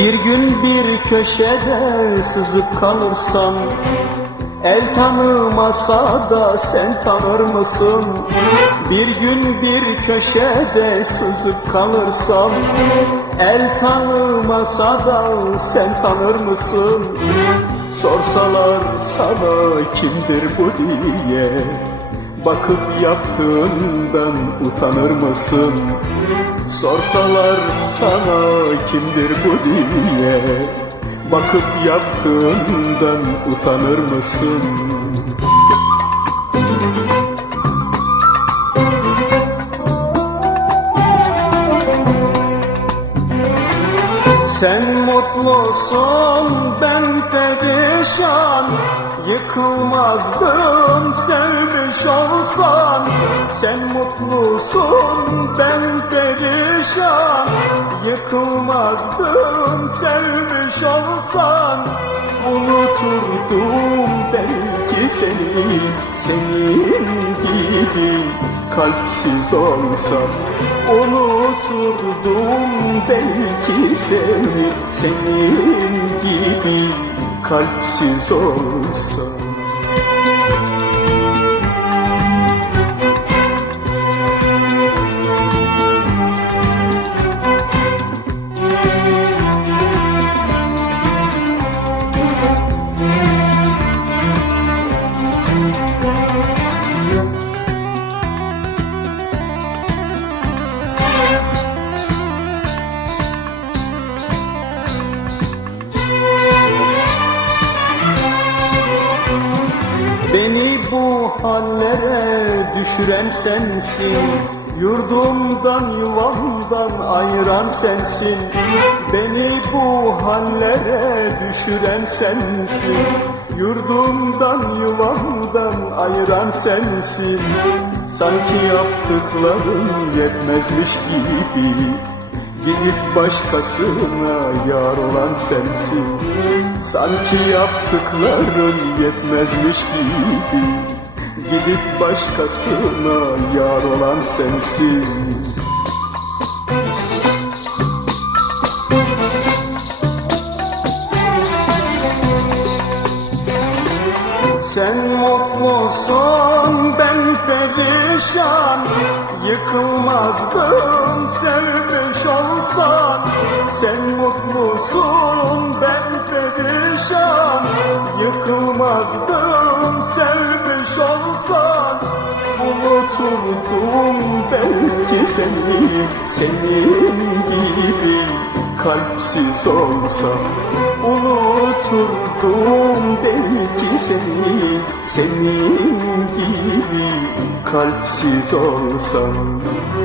Bir gün bir köşede sızıp kalırsam El tanımasa da sen tanır mısın? Bir gün bir köşede sızıp kalırsam El tanımasa da sen tanır mısın? Sorsalar sana kimdir bu diye Bakıp yaptığından utanır mısın? Sorsalar sana kimdir bu diye Bakıp yaptığından utanır mısın? Sen mutlusun ben perişan. Yıkılmazdım sevmiş olsan. Sen mutlusun ben perişan. Yıkılmazdım sevmiş olsan. Unuturdum belki seni Senin gibi kalpsiz olsam Unuturdum belki seni. Senin gibi kalpsiz olsam bu hallere düşüren sensin. Yurdumdan yuvamdan ayıran sensin. Beni bu hallere düşüren sensin. Yurdumdan yuvamdan ayıran sensin. Sanki yaptıkların yetmezmiş gibi Gidip başkasına yar olan sensin. Sanki yaptıkların yetmezmiş gibi Gidip başkasına yar olan sensin. Sen mutlusun ben perişan. Yıkılmazdım sevmiş olsan Sen mutlusun ben perişan. Yıkılmazdım sevmiş olsan Unuturdum belki seni Senin gibi kalpsiz olsam. Unuturdum belki seni Senin gibi kalpsiz olsam.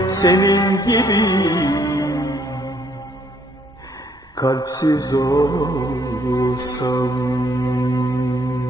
Senin gibi kalpsiz olsam